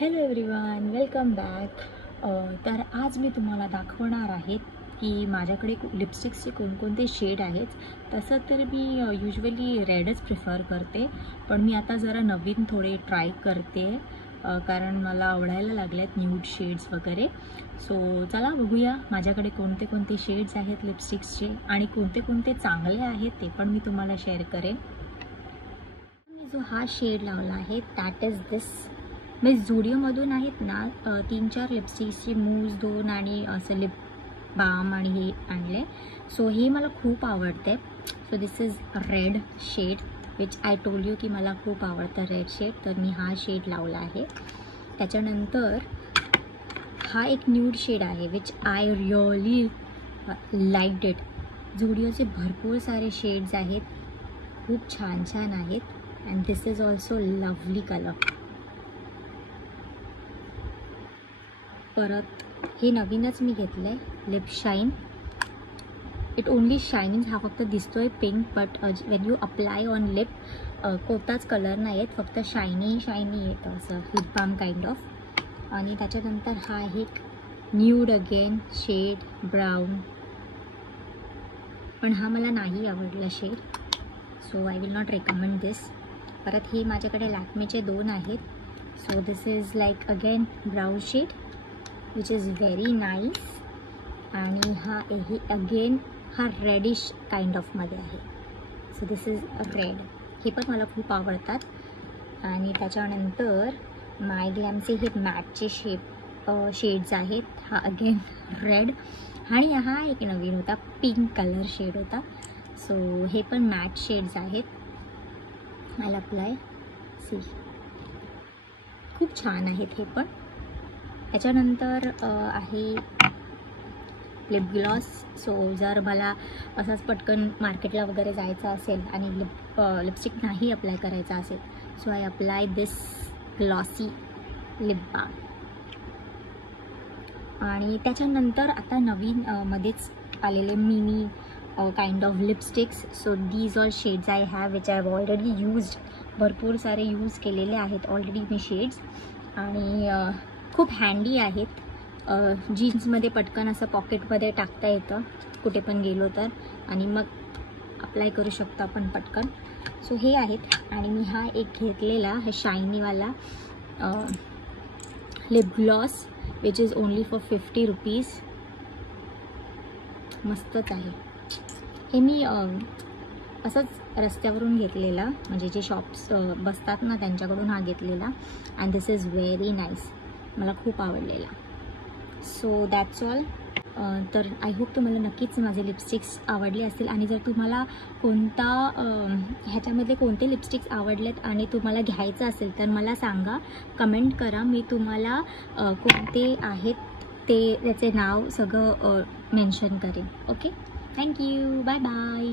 Hello everyone, welcome back. तर आज मी तुम्हाला दाखवणार आहे की माझ्याकडे लिपस्टिक्सचे कोणकोणते शेड आहेत. तसं तर मी युजली रेडच प्रिफर करते, पण मी आता जरा नवीन थोडे ट्राय करते कारण मला आवडायला लागल्यात न्यूड शेड्स वगैरे. सो चला बघूया माझ्याकडे कोणते कोणते शेड्स आहेत लिपस्टिक्सचे आणि कोणते कोणते चांगले आहेत ते पण मी तुम्हाला शेअर करेन. मी जो हा शेड लावला आहे दॅट इज दिस. मी झुडिओमधून आहेत ना 3-4 लिपस्टिक्सचे मूव्स 2 आणि असं लिप बाम आणि हे आणले. सो हे मला खूप आवडते. So this is red shade which I told you की मला खूप आवडतं रेड शेड, तर मी हा शेड लावला आहे. त्याच्यानंतर हा एक न्यूड शेड आहे which I really liked it. झुडिओचे भरपूर सारे शेड्स आहेत, खूप छान छान आहेत. And this is also lovely colour. परत हे नवीनच मी घेतलं आहे lip shine. It only shining. हा फक्त दिसतोय pink, but when you apply on lip कोणताच कलर नाही आहेत, फक्त शायनी शायनी येतं असं लिप बाम काइंड ऑफ. आणि त्याच्यानंतर हा एक न्यूड अगेन शेड ब्राऊन, पण हा मला नाही आवडला shade, so I will not recommend this. परत हे माझ्याकडे लॅक्मेचे 2 आहेत. So this is like again brown shade which is very nice. आणि हा हे अगेन हा रेडिश काइंड ऑफमध्ये आहे. So this is red. हे पण मला खूप आवडतात. आणि त्याच्यानंतर माय ग्लॅमचे हे मॅटचे शेड्स आहेत. हा अगेन रेड आणि हा एक नवीन होता पिंक कलर शेड होता. सो हे पण मॅट शेड्स आहेत. आय अप्लाय सी, खूप छान आहेत हे पण. त्याच्यानंतर आहे लिप ग्लॉस. सो जर मला असंच पटकन मार्केटला वगैरे जायचं असेल आणि लिपस्टिक नाही अप्लाय करायचा असेल, so I apply this glossy lip balm. आणि त्याच्यानंतर आता नवीन मध्येच आलेले mini kind of lipsticks. So these all shades I have which I have already used. भरपूर सारे यूज केलेले आहेत ऑलरेडी मी शेड्स, आणि खूप हँडी आहेत. जीन्समध्ये पटकन असं पॉकेटमध्ये टाकता येतं कुठे पण गेलो तर, आणि मग अप्लाय करू शकतो आपण पटकन. सो हे आहेत. आणि मी हा एक घेतलेला हा शायनीवाला lip gloss which is only for 50 rupees. मस्तच आहे. हे मी असंच रस्त्यावरून घेतलेला, म्हणजे जे शॉप्स बसतात ना त्यांच्याकडून हा घेतलेला. And this is very nice, मला खूप आवडलेला. So that's all. तर आय होप तुम्हाला नक्कीच माझे लिपस्टिक्स आवडले असतील. आणि जर तुम्हाला कोणता ह्याच्यामधले कोणते लिपस्टिक्स आवडलेत आणि तुम्हाला घ्यायचं असेल तर मला सांगा, कमेंट करा. मी तुम्हाला कोणते आहेत ते त्याचे नाव सगळं मेन्शन करेन. Okay, thank you, bye bye.